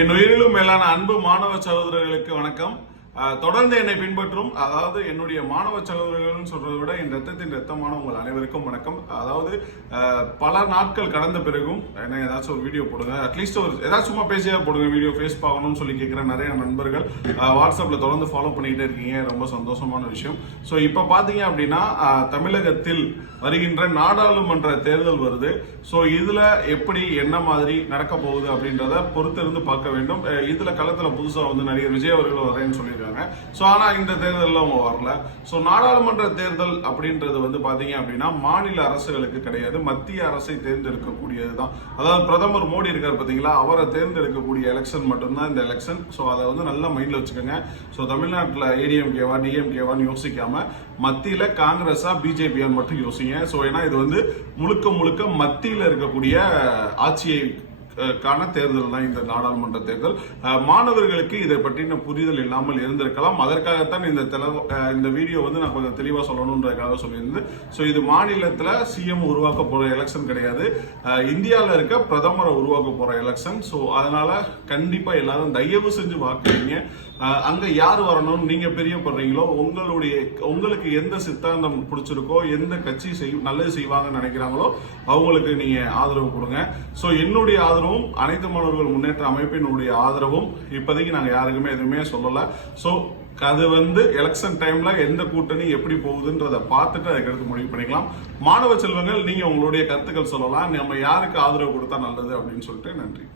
என் உயிரிலும் மேலான அன்பு மாணவ சகோதரர்களுக்கு வணக்கம். தொடர்ந்து என்னை பின்பற்றும், அதாவது என்னுடைய மாணவ சகோதரர்கள் சொல்றதை விட என் ரத்தத்தின் ரத்தமான உங்கள் அனைவருக்கும் வணக்கம். அதாவது பல நாட்கள் கடந்த பிறகும் என்ன ஏதாச்சும் ஒரு வீடியோ போடுங்க, அட்லீஸ்ட் ஒரு ஏதாச்சும் சும்மா பேசியா போடுங்க வீடியோ, ஃபேஸ் பார்க்கணும்னு சொல்லி கேட்குற நிறைய நண்பர்கள் வாட்ஸ்அப்ல தொடர்ந்து ஃபாலோ பண்ணிக்கிட்டே இருக்கீங்க. ரொம்ப சந்தோஷமான விஷயம். ஸோ இப்போ பார்த்தீங்க அப்படின்னா தமிழகத்தில் வருகின்ற நாடாளுமன்ற தேர்தல் வருது. ஸோ இதுல எப்படி என்ன மாதிரி நடக்க போகுது அப்படின்றத பொறுத்திருந்து பார்க்க வேண்டும். இதுல களத்துல புதுசா வந்து நிறைய விஜய் அவர்கள் வரேன்னு சொல்லியிருக்காங்க. ஸோ ஆனா இந்த தேர்தலில் அவங்க வரல. ஸோ நாடாளுமன்ற தேர்தல் அப்படின்றது வந்து பாத்தீங்க அப்படின்னா மாநில அரசுகளுக்கு கிடையாது, மத்திய அரசை தேர்ந்தெடுக்கக்கூடியது தான். அதாவது பிரதமர் மோடி இருக்கார் பார்த்தீங்களா, அவரை தேர்ந்தெடுக்கக்கூடிய எலெக்ஷன் மட்டும்தான் இந்த எலெக்ஷன். ஸோ அதை வந்து நல்லா மைண்ட்ல வச்சுக்கோங்க. ஸோ தமிழ்நாட்டில் ஏடிஎம்கேவா டிஎம்கேவான்னு யோசிக்காம மத்தியில காங்கிரஸா பிஜேபியான்னு மட்டும் யோசிங்க. ஸோ ஏன்னா இது வந்து முழுக்க முழுக்க மத்தியில் இருக்கக்கூடிய ஆட்சியை கான தேர்தல் தான் இந்த நாடாளுமன்ற தேர்தல். மாணவர்களுக்கு இதை பற்றின புரிதல் இல்லாமல் இருந்திருக்கலாம். அதற்காகத்தான் இந்த வீடியோ வந்து நான் கொஞ்சம் தெளிவா சொல்லணும்ன்றதுக்காக சொல்லியிருந்தேன். ஸோ இது மாநிலத்தில் சிஎம் உருவாக்க போற எலெக்ஷன் கிடையாது, இந்தியாவில் இருக்க பிரதமரை உருவாக்க போற எலெக்ஷன். ஸோ அதனால கண்டிப்பா எல்லாரும் தயவு செஞ்சு வாக்குறீங்க. அங்க யார் வரணும்னு நீங்க பிரியப்படுறீங்களோ, உங்களுக்கு எந்த சித்தாந்தம் பிடிச்சிருக்கோ, எந்த கட்சி நல்லது செய்வாங்கன்னு நினைக்கிறாங்களோ அவங்களுக்கு நீங்க ஆதரவு கொடுங்க. ஸோ என்னுடைய ஆதரவும் அனைத்து மாணவர்கள் முன்னேற்ற அமைப்பினுடைய ஆதரவும் இப்போதைக்கு நாங்க யாருக்குமே எதுவுமே சொல்லல. ஸோ அது வந்து எலெக்ஷன் டைம்ல எந்த கூட்டணி எப்படி போகுதுன்றத பார்த்துட்டு அதுக்கடுத்து முடிவு பண்ணிக்கலாம். மாணவ செல்வங்கள், நீங்க உங்களுடைய கருத்துக்கள் சொல்லலாம். நம்ம யாருக்கு ஆதரவு கொடுத்தா நல்லது அப்படின்னு சொல்லிட்டு. நன்றி.